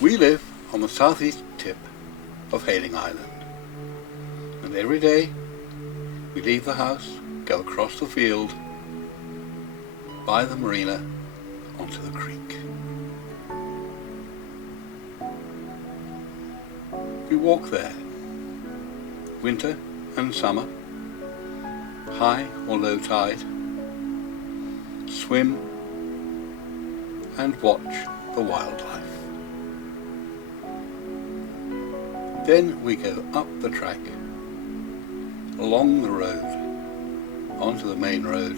We live on the southeast tip of Hayling Island, and every day we leave the house, go across the field, by the marina, onto the creek. We walk there, winter and summer, high or low tide, swim and watch the wildlife. Then we go up the track, along the road, onto the main road,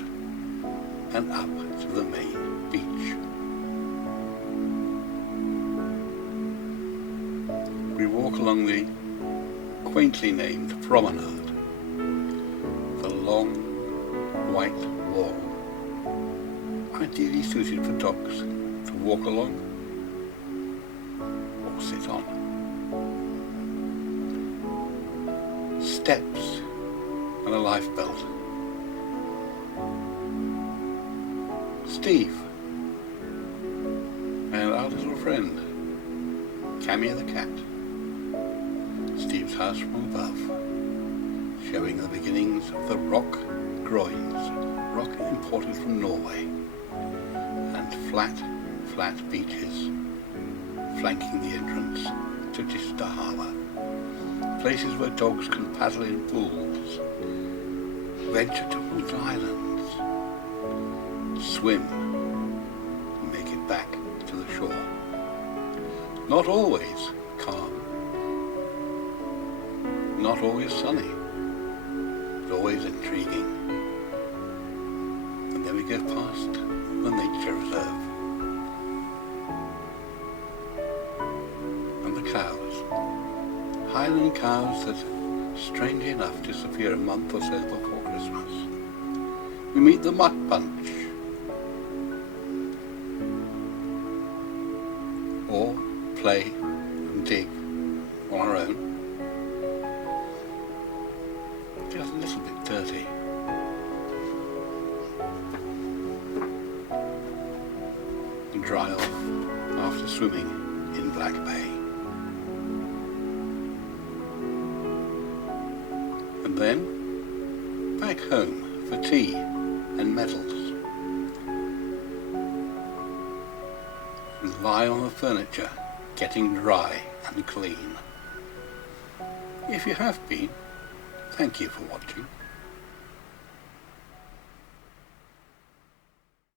and up to the main beach. We walk along the quaintly named promenade, the long white wall, ideally suited for dogs to walk along or sit on. Steps and a lifebelt. Steve and our little friend, Cammy the cat. Steve's house from above, showing the beginnings of the rock groins, rock imported from Norway, and flat beaches flanking the entrance to Dista Harbour. Places where dogs can paddle in pools, venture towards islands, swim, and make it back to the shore. Not always calm, not always sunny, but always intriguing. And then we go past the nature reserve. And the cows. Highland cows that, strangely enough, disappear a month or so before Christmas. We meet the mutt bunch, or play and dig on our own. Get a little bit dirty. And dry off after swimming in Black Bay. And then back home for tea and medals, and lie on the furniture getting dry and clean. If you have been, thank you for watching.